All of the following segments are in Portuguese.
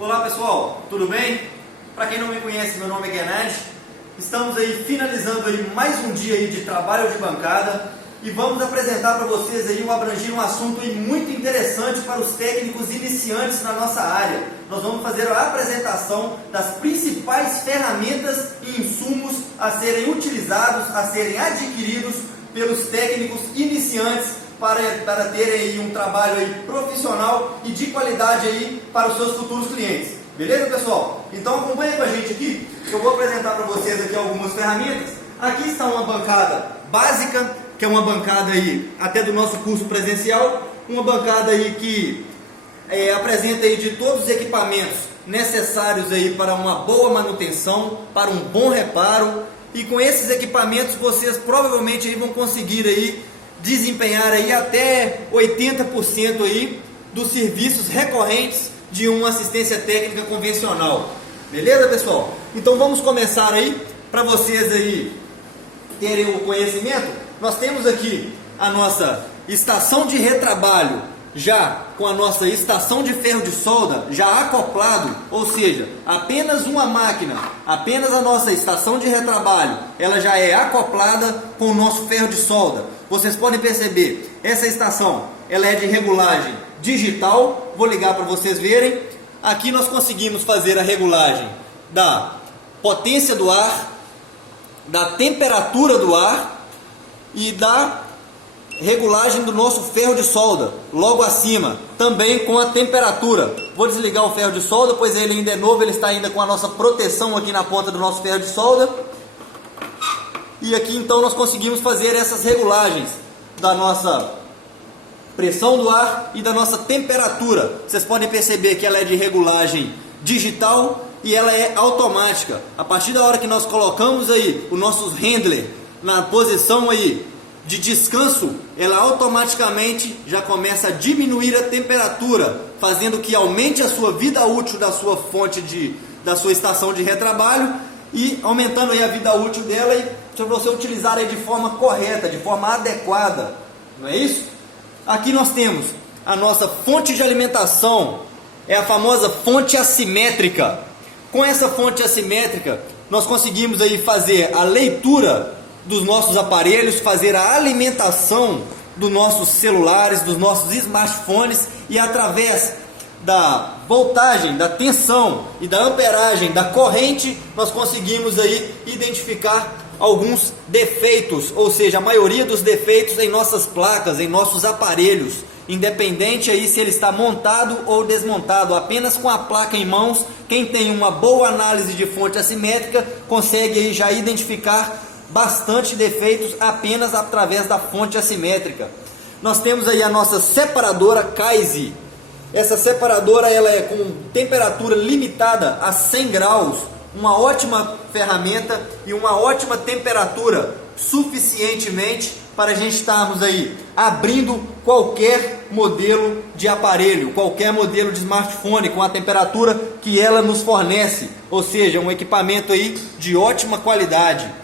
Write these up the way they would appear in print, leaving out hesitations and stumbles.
Olá pessoal, tudo bem? Para quem não me conhece, meu nome é Gennady. Estamos aí finalizando aí mais um dia aí de trabalho de bancada e vamos apresentar para vocês aí abranger um assunto aí muito interessante para os técnicos iniciantes na nossa área. Nós vamos fazer a apresentação das principais ferramentas e insumos a serem utilizados, a serem adquiridos pelos técnicos iniciantes para terem aí um trabalho aí profissional e de qualidade aí para os seus futuros clientes. Beleza, pessoal? Então acompanha com a gente aqui, que eu vou apresentar para vocês aqui algumas ferramentas. Aqui está uma bancada básica, que é uma bancada aí até do nosso curso presencial, uma bancada aí que apresenta aí de todos os equipamentos necessários aí para uma boa manutenção, para um bom reparo, e com esses equipamentos vocês provavelmente aí vão conseguir aí desempenhar aí até 80% aí dos serviços recorrentes de uma assistência técnica convencional. Beleza, pessoal? Então vamos começar aí, para vocês aí terem o conhecimento. Nós temos aqui a nossa estação de retrabalho, já com a nossa estação de ferro de solda já acoplado, ou seja, apenas uma máquina, apenas a nossa estação de retrabalho, ela já é acoplada com o nosso ferro de solda. Vocês podem perceber, essa estação, ela é de regulagem digital. Vou ligar para vocês verem. Aqui nós conseguimos fazer a regulagem da potência do ar, da temperatura do ar e da regulagem do nosso ferro de solda, logo acima, também com a temperatura. Vou desligar o ferro de solda, pois ele ainda é novo, ele está ainda com a nossa proteção aqui na ponta do nosso ferro de solda. E aqui então nós conseguimos fazer essas regulagens da nossa pressão do ar e da nossa temperatura. Vocês podem perceber que ela é de regulagem digital e ela é automática. A partir da hora que nós colocamos aí o nosso handler na posição aí de descanso, ela automaticamente já começa a diminuir a temperatura, fazendo que aumente a sua vida útil da sua fonte da sua estação de retrabalho e aumentando aí a vida útil dela, e se você utilizar aí de forma correta, de forma adequada, não é isso? Aqui nós temos a nossa fonte de alimentação, é a famosa fonte assimétrica. Com essa fonte assimétrica, nós conseguimos aí fazer a leitura dos nossos aparelhos, fazer a alimentação dos nossos celulares, dos nossos smartphones, e através da voltagem, da tensão e da amperagem da corrente, nós conseguimos aí identificar alguns defeitos, ou seja, a maioria dos defeitos em nossas placas, em nossos aparelhos, independente aí se ele está montado ou desmontado. Apenas com a placa em mãos, quem tem uma boa análise de fonte assimétrica consegue aí já identificar bastante defeitos apenas através da fonte assimétrica. Nós temos aí a nossa separadora Kaise. Essa separadora ela é com temperatura limitada a 100 graus, uma ótima ferramenta e uma ótima temperatura, suficientemente para a gente estarmos aí abrindo qualquer modelo de aparelho, qualquer modelo de smartphone com a temperatura que ela nos fornece, ou seja, um equipamento aí de ótima qualidade.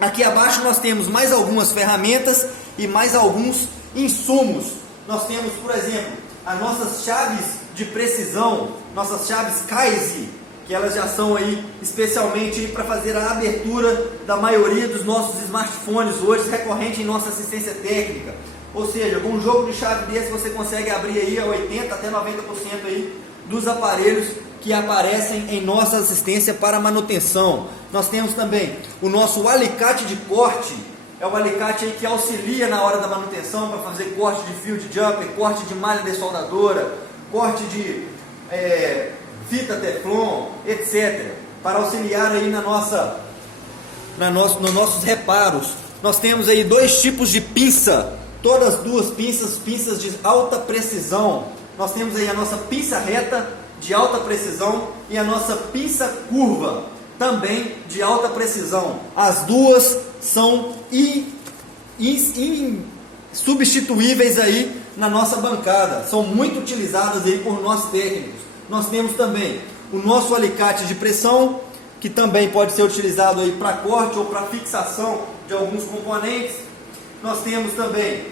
Aqui abaixo nós temos mais algumas ferramentas e mais alguns insumos. Nós temos, por exemplo, as nossas chaves de precisão, nossas chaves Kaise, que elas já são aí especialmente para fazer a abertura da maioria dos nossos smartphones hoje, recorrente em nossa assistência técnica. Ou seja, com um jogo de chave desse você consegue abrir aí a 80 até 90% aí dos aparelhos que aparecem em nossa assistência para manutenção. Nós temos também o nosso alicate de corte. É o alicate aí que auxilia na hora da manutenção para fazer corte de fio de jumper, corte de malha dessoldadora, corte de fita teflon, etc. Para auxiliar aí nos nossos reparos. Nós temos aí dois tipos de pinça, todas duas pinças de alta precisão. Nós temos aí a nossa pinça reta de alta precisão e a nossa pinça curva, também de alta precisão. As duas são insubstituíveis aí na nossa bancada, são muito utilizadas aí por nós técnicos. Nós temos também o nosso alicate de pressão, que também pode ser utilizado aí para corte ou para fixação de alguns componentes. Nós temos também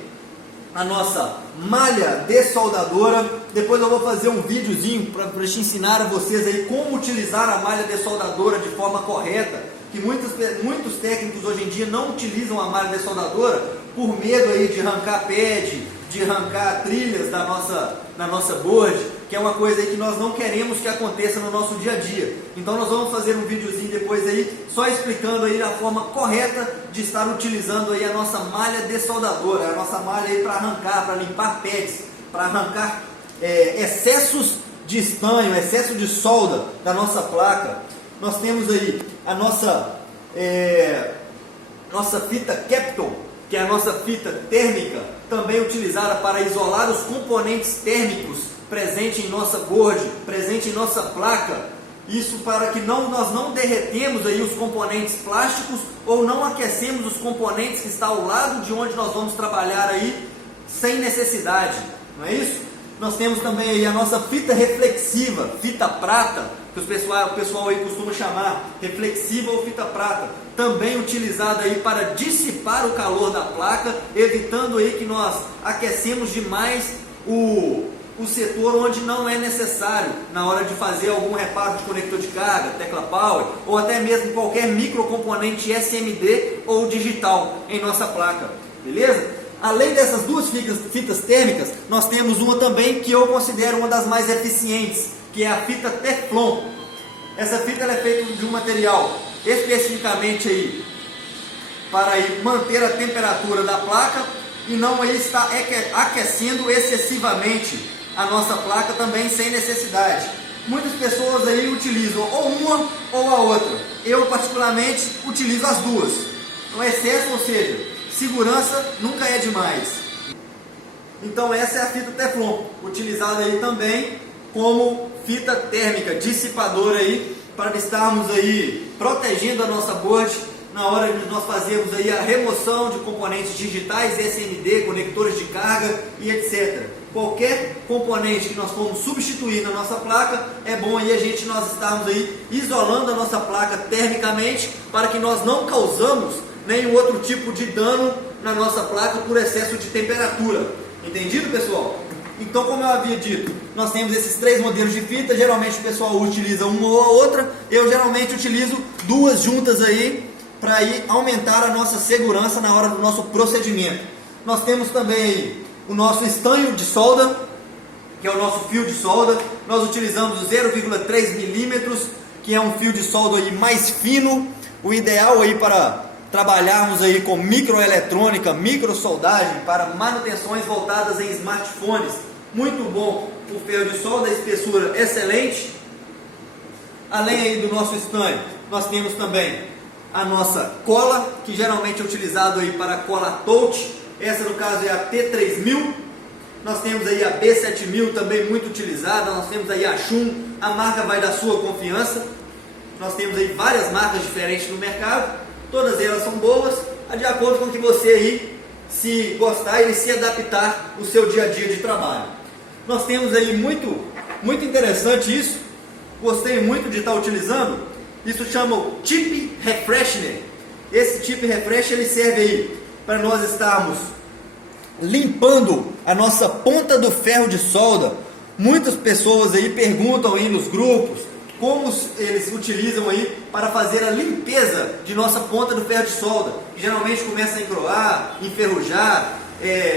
a nossa malha dessoldadora. Depois eu vou fazer um videozinho para te ensinar a vocês aí como utilizar a malha dessoldadora de forma correta, que muitos técnicos hoje em dia não utilizam a malha dessoldadora por medo aí de arrancar pad, de arrancar trilhas da nossa board, que é uma coisa aí que nós não queremos que aconteça no nosso dia a dia. Então nós vamos fazer um videozinho depois aí, só explicando aí a forma correta de estar utilizando aí a nossa malha dessoldadora, a nossa malha aí para arrancar, para limpar pads, para arrancar excessos de estanho, excesso de solda da nossa placa. Nós temos aí a nossa fita Capton, que é a nossa fita térmica, também utilizada para isolar os componentes térmicos presentes em nossa board, presente em nossa placa. Isso para que nós não derretemos aí os componentes plásticos ou não aquecemos os componentes que está ao lado de onde nós vamos trabalhar aí sem necessidade, não é isso? Nós temos também aí a nossa fita reflexiva, fita prata, que o pessoal aí costuma chamar reflexiva ou fita prata, também utilizada aí para dissipar o calor da placa, evitando aí que nós aquecemos demais o setor onde não é necessário, na hora de fazer algum reparo de conector de carga, tecla power, ou até mesmo qualquer microcomponente SMD ou digital em nossa placa, beleza? Além dessas duas fitas térmicas, nós temos uma também que eu considero uma das mais eficientes, que é a fita Teflon. Essa fita ela é feita de um material especificamente aí para aí manter a temperatura da placa e não aí estar aquecendo excessivamente a nossa placa também sem necessidade. Muitas pessoas aí utilizam ou uma ou a outra. Eu particularmente utilizo as duas. No excesso, ou seja, segurança nunca é demais. Então essa é a fita Teflon, utilizada aí também como fita térmica, dissipadora aí, para estarmos aí protegendo a nossa board na hora de nós fazermos aí a remoção de componentes digitais, SMD, conectores de carga e etc. Qualquer componente que nós formos substituir na nossa placa, é bom aí nós estarmos aí isolando a nossa placa termicamente, para que nós não causamos nenhum outro tipo de dano na nossa placa por excesso de temperatura. Entendido, pessoal? Então, como eu havia dito, nós temos esses três modelos de fita. Geralmente o pessoal utiliza uma ou a outra. Eu geralmente utilizo duas juntas aí para aumentar a nossa segurança na hora do nosso procedimento. Nós temos também aí o nosso estanho de solda, que é o nosso fio de solda. Nós utilizamos o 0,3 milímetros, que é um fio de solda aí mais fino. O ideal aí para trabalharmos aí com microeletrônica, microsoldagem para manutenções voltadas em smartphones. Muito bom o ferro de solda, espessura excelente. Além aí do nosso estanho, nós temos também a nossa cola, que geralmente é utilizado aí para cola touch. Essa no caso é a T3000. Nós temos aí a B7000 também muito utilizada. Nós temos aí a Shun, a marca vai da sua confiança. Nós temos aí várias marcas diferentes no mercado. Todas elas são boas, de acordo com o que você aí se gostar e se adaptar o seu dia a dia de trabalho. Nós temos aí muito interessante isso, gostei muito de estar utilizando, isso chama o Tip Refreshener. Esse Tip Refresher ele serve aí para nós estarmos limpando a nossa ponta do ferro de solda. Muitas pessoas aí perguntam aí nos grupos como eles utilizam aí para fazer a limpeza de nossa ponta do ferro de solda, que geralmente começa a encroar, enferrujar,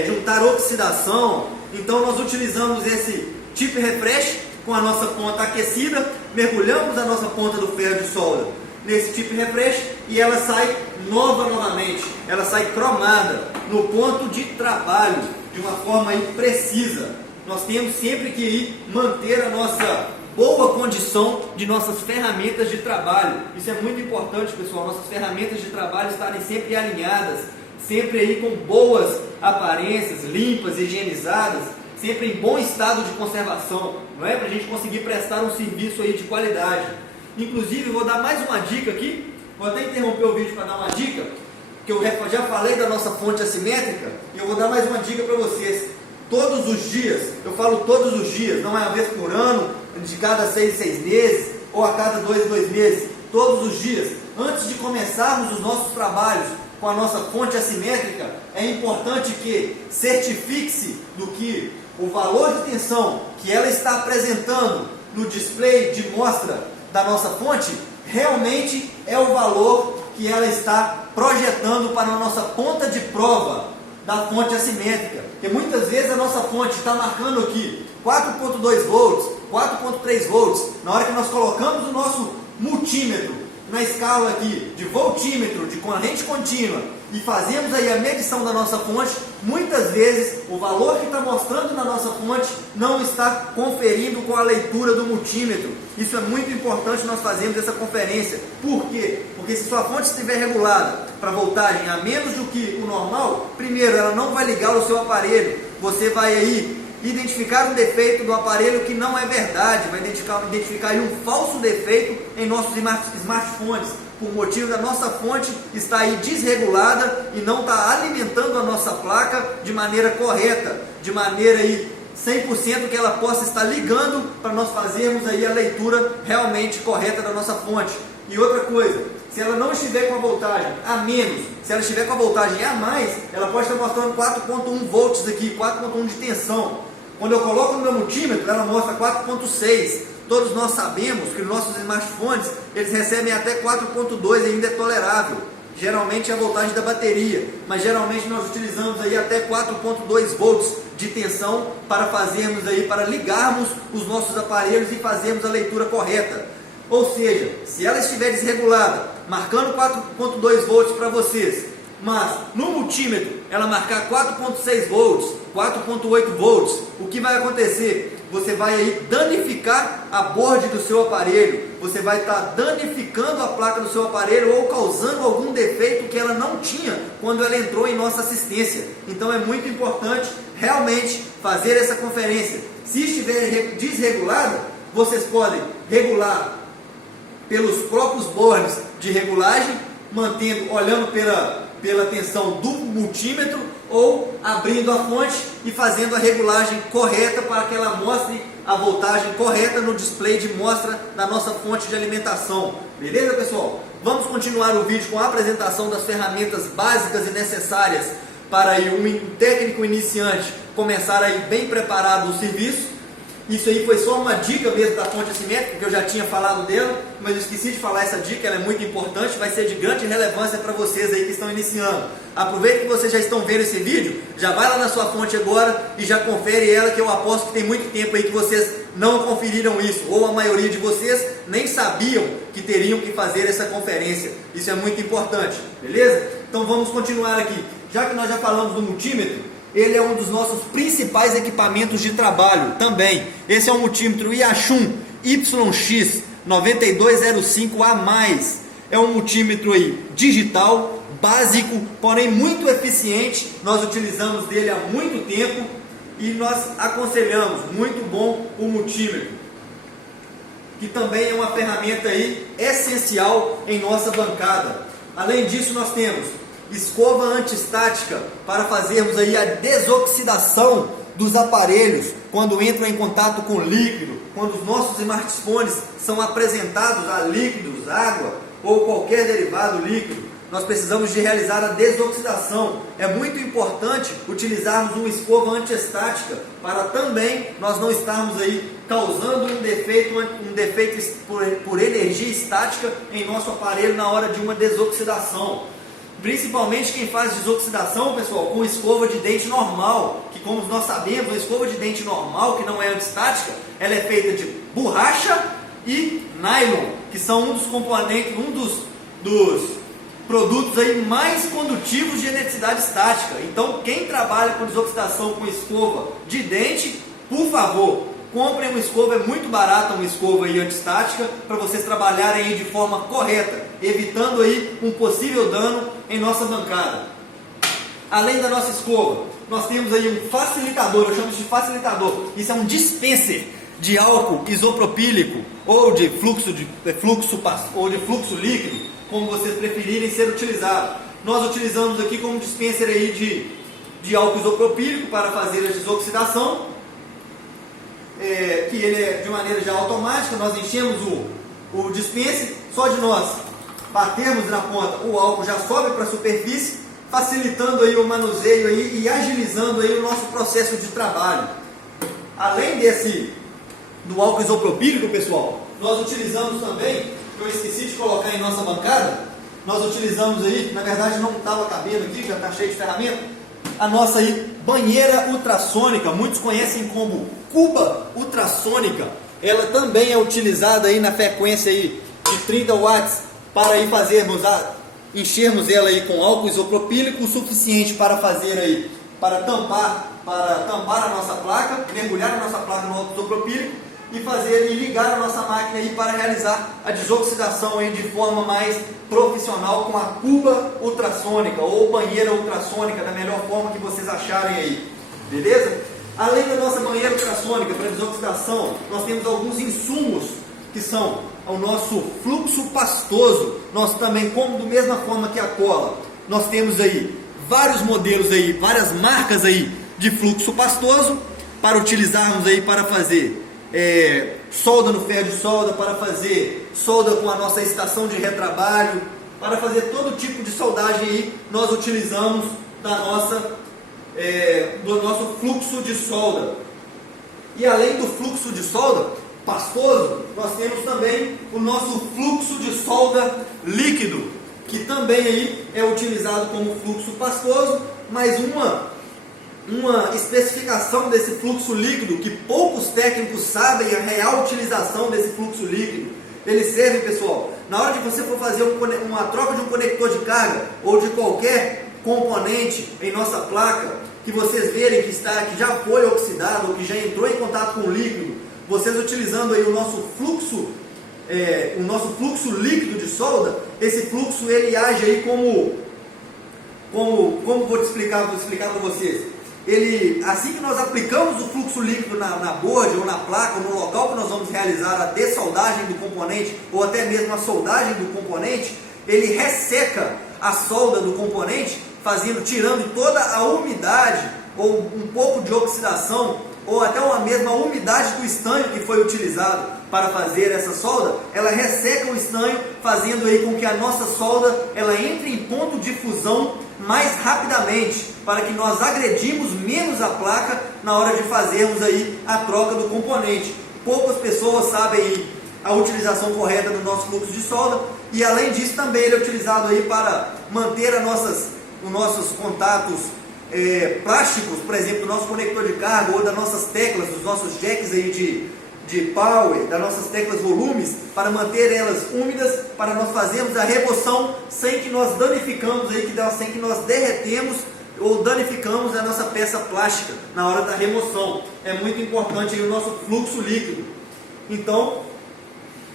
juntar oxidação. Então nós utilizamos esse Tip Refresh com a nossa ponta aquecida, mergulhamos a nossa ponta do ferro de solda nesse Tip Refresh e ela sai nova novamente, ela sai cromada no ponto de trabalho de uma forma aí precisa. Nós temos sempre que manter a nossa boa condição de nossas ferramentas de trabalho. Isso é muito importante, pessoal. Nossas ferramentas de trabalho estarem sempre alinhadas, sempre aí com boas aparências, limpas, higienizadas, sempre em bom estado de conservação, não é? Para a gente conseguir prestar um serviço aí de qualidade. Inclusive, vou dar mais uma dica aqui. Vou até interromper o vídeo para dar uma dica, que eu já falei da nossa fonte assimétrica, e eu vou dar mais uma dica para vocês. Todos os dias, eu falo todos os dias, não é uma vez por ano, de cada 6 meses, ou a cada 2 meses, todos os dias, antes de começarmos os nossos trabalhos, com a nossa fonte assimétrica, é importante que certifique-se do que o valor de tensão que ela está apresentando no display de mostra da nossa fonte realmente é o valor que ela está projetando para a nossa ponta de prova da fonte assimétrica. Porque muitas vezes a nossa fonte está marcando aqui 4.2 volts, 4.3 volts. Na hora que nós colocamos o nosso multímetro na escala aqui de voltímetro, de corrente contínua, e fazemos aí a medição da nossa fonte, muitas vezes o valor que está mostrando na nossa fonte não está conferindo com a leitura do multímetro. Isso é muito importante nós fazermos essa conferência. Por quê? Porque se sua fonte estiver regulada para voltagem a menos do que o normal, primeiro, ela não vai ligar o seu aparelho. Você vai aí identificar um defeito do aparelho que não é verdade, vai identificar aí um falso defeito em nossos smartphones, por motivo da nossa fonte estar aí desregulada e não está alimentando a nossa placa de maneira correta, de maneira aí 100% que ela possa estar ligando para nós fazermos aí a leitura realmente correta da nossa fonte. E outra coisa, se ela não estiver com a voltagem a menos, se ela estiver com a voltagem a mais, ela pode estar mostrando 4.1 volts aqui, 4.1 de tensão. Quando eu coloco no meu multímetro, ela mostra 4.6. Todos nós sabemos que os nossos smartphones, eles recebem até 4.2, ainda é tolerável. Geralmente é a voltagem da bateria, mas geralmente nós utilizamos aí até 4.2 volts de tensão para fazermos aí, para ligarmos os nossos aparelhos e fazermos a leitura correta. Ou seja, se ela estiver desregulada, marcando 4.2 volts para vocês, mas no multímetro ela marcar 4.6 volts, 4.8 volts, o que vai acontecer? Você vai aí danificar a board do seu aparelho, você vai estar danificando a placa do seu aparelho ou causando algum defeito que ela não tinha quando ela entrou em nossa assistência. Então é muito importante realmente fazer essa conferência. Se estiver desregulada, vocês podem regular pelos próprios boards de regulagem, olhando pela tensão do multímetro, ou abrindo a fonte e fazendo a regulagem correta para que ela mostre a voltagem correta no display de mostra da nossa fonte de alimentação. Beleza, pessoal? Vamos continuar o vídeo com a apresentação das ferramentas básicas e necessárias para aí um técnico iniciante começar aí bem preparado o serviço. Isso aí foi só uma dica mesmo da fonte assimétrica, que eu já tinha falado dela, mas eu esqueci de falar essa dica, ela é muito importante, vai ser de grande relevância para vocês aí que estão iniciando. Aproveita que vocês já estão vendo esse vídeo, já vai lá na sua fonte agora e já confere ela, que eu aposto que tem muito tempo aí que vocês não conferiram isso, ou a maioria de vocês nem sabiam que teriam que fazer essa conferência. Isso é muito importante, beleza? Então vamos continuar aqui. Já que nós já falamos do multímetro, ele é um dos nossos principais equipamentos de trabalho também. Esse é um multímetro Yachun YX9205A+. É um multímetro aí digital, básico, porém muito eficiente. Nós utilizamos dele há muito tempo e nós aconselhamos, muito bom o multímetro, que também é uma ferramenta aí essencial em nossa bancada. Além disso, nós temos escova antiestática para fazermos aí a desoxidação dos aparelhos quando entram em contato com líquido, quando os nossos smartphones são apresentados a líquidos, água ou qualquer derivado líquido. Nós precisamos de realizar a desoxidação. É muito importante utilizarmos uma escova antiestática para também nós não estarmos aí causando um defeito por energia estática em nosso aparelho na hora de uma desoxidação. Principalmente quem faz desoxidação, pessoal, com escova de dente normal, que como nós sabemos, a escova de dente normal, que não é antistática, ela é feita de borracha e nylon, que são um dos componentes, um dos produtos aí mais condutivos de eletricidade estática. Então, quem trabalha com desoxidação com escova de dente, por favor, comprem uma escova, é muito barata uma escova aí antistática, para vocês trabalharem aí de forma correta, evitando aí um possível dano em nossa bancada. Além da nossa escova, nós temos aí um facilitador, eu chamo de facilitador. Isso é um dispenser de álcool isopropílico ou de fluxo líquido, como vocês preferirem ser utilizado. Nós utilizamos aqui como dispenser aí de álcool isopropílico para fazer a desoxidação. Que ele é de maneira já automática, nós enchemos o dispenser, só de nós batermos na ponta, o álcool já sobe para a superfície, facilitando aí o manuseio aí e agilizando aí o nosso processo de trabalho. Além do álcool isopropílico, pessoal, nós utilizamos também, que eu esqueci de colocar em nossa bancada, nós utilizamos aí, na verdade não estava cabendo aqui, já está cheio de ferramenta, a nossa aí banheira ultrassônica, muitos conhecem como cuba ultrassônica. Ela também é utilizada aí na frequência aí de 30 watts para aí enchermos ela aí com álcool isopropílico o suficiente para fazer aí, para tampar a nossa placa, mergulhar a nossa placa no álcool isopropílico e ligar a nossa máquina aí para realizar a desoxidação aí de forma mais profissional com a cuba ultrassônica ou banheira ultrassônica, da melhor forma que vocês acharem aí, beleza? Além da nossa banheira ultrassônica para desoxidação, nós temos alguns insumos que são o nosso fluxo pastoso. Nós também, como da mesma forma que a cola, nós temos aí vários modelos aí, várias marcas aí de fluxo pastoso para utilizarmos aí para fazer solda no ferro de solda, para fazer solda com a nossa estação de retrabalho, para fazer todo tipo de soldagem aí, nós utilizamos do nosso fluxo de solda. E além do fluxo de solda pastoso, nós temos também o nosso fluxo de solda líquido, que também aí é utilizado como fluxo pastoso, mas uma especificação desse fluxo líquido que poucos técnicos sabem a real utilização desse fluxo líquido. Ele serve, pessoal, na hora de você for fazer uma troca de um conector de carga ou de qualquer componente em nossa placa, que vocês verem que já foi oxidado ou que já entrou em contato com o líquido, vocês utilizando aí o nosso fluxo líquido de solda, esse fluxo ele age aí como vou explicar para vocês. Assim que nós aplicamos o fluxo líquido na board ou na placa, ou no local que nós vamos realizar a dessoldagem do componente ou até mesmo a soldagem do componente, ele resseca a solda do componente, tirando toda a umidade ou um pouco de oxidação ou até a mesma umidade do estanho que foi utilizado para fazer essa solda. Ela resseca o estanho, fazendo aí com que a nossa solda ela entre em ponto de fusão mais rapidamente, para que nós agredimos menos a placa na hora de fazermos aí a troca do componente. Poucas pessoas sabem aí a utilização correta do nosso fluxo de solda, e além disso também ele é utilizado aí para manter os nossos contatos plásticos, por exemplo, do nosso conector de carga ou das nossas teclas, dos nossos jacks aí de power, das nossas teclas volumes, para manter elas úmidas, para nós fazermos a remoção sem que nós danificamos aí, sem que nós derretemos ou danificamos a nossa peça plástica na hora da remoção. É muito importante aí o nosso fluxo líquido. Então,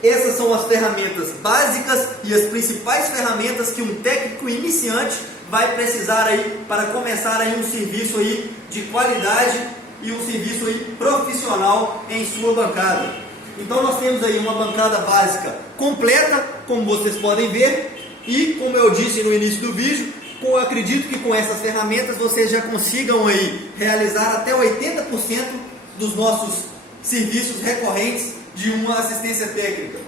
essas são as ferramentas básicas e as principais ferramentas que um técnico iniciante vai precisar aí para começar aí um serviço aí de qualidade e um serviço aí profissional em sua bancada. Então nós temos aí uma bancada básica completa, como vocês podem ver, e como eu disse no início do vídeo, eu acredito que com essas ferramentas vocês já consigam aí realizar até 80% dos nossos serviços recorrentes de uma assistência técnica.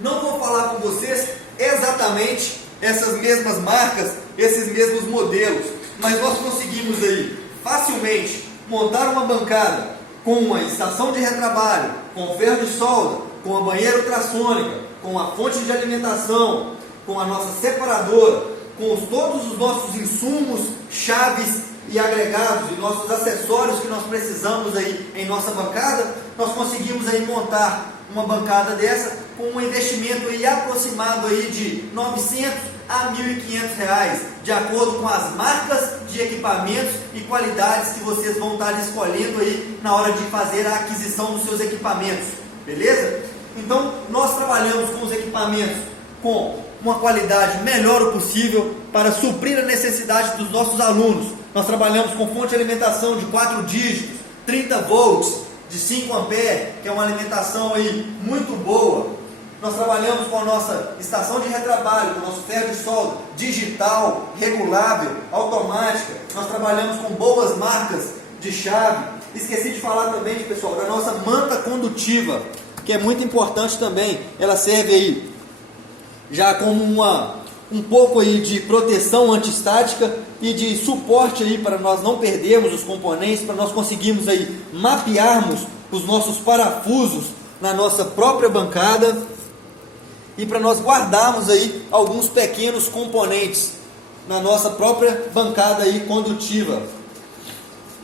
Não vou falar com vocês exatamente essas mesmas marcas, esses mesmos modelos, mas nós conseguimos aí facilmente montar uma bancada com uma estação de retrabalho, com ferro de solda, com a banheira ultrassônica, com a fonte de alimentação, com a nossa separadora, com todos os nossos insumos, chaves e agregados e nossos acessórios que nós precisamos aí em nossa bancada. Nós conseguimos aí montar uma bancada dessa com um investimento aí aproximado aí de 900 a R$ 1.500, de acordo com as marcas de equipamentos e qualidades que vocês vão estar escolhendo aí na hora de fazer a aquisição dos seus equipamentos, beleza? Então nós trabalhamos com os equipamentos com uma qualidade melhor o possível para suprir a necessidade dos nossos alunos. Nós trabalhamos com fonte de alimentação de 4 dígitos, 30 volts, de 5 amperes, que é uma alimentação aí muito boa. Nós trabalhamos com a nossa estação de retrabalho, com o nosso ferro de solda, digital, regulável, automática. Nós trabalhamos com boas marcas de chave. Esqueci de falar também, pessoal, da nossa manta condutiva, que é muito importante também. Ela serve aí já como um pouco aí de proteção antiestática e de suporte aí para nós não perdermos os componentes, para nós conseguirmos aí mapearmos os nossos parafusos na nossa própria bancada e para nós guardarmos aí alguns pequenos componentes na nossa própria bancada aí condutiva.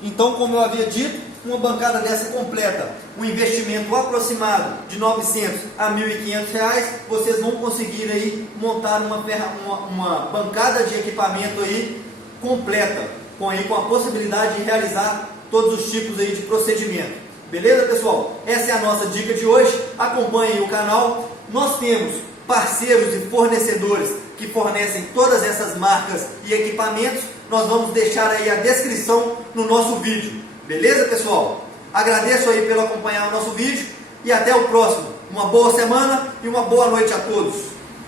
Então, como eu havia dito, uma bancada dessa completa um investimento aproximado de 900 a 1.500 reais, vocês vão conseguir aí montar uma bancada de equipamento aí completa, com a possibilidade de realizar todos os tipos aí de procedimento. Beleza, pessoal? Essa é a nossa dica de hoje. Acompanhem o canal. Nós temos parceiros e fornecedores que fornecem todas essas marcas e equipamentos. Nós vamos deixar aí a descrição no nosso vídeo. Beleza, pessoal? Agradeço aí pelo acompanhar o nosso vídeo e até o próximo. Uma boa semana e uma boa noite a todos.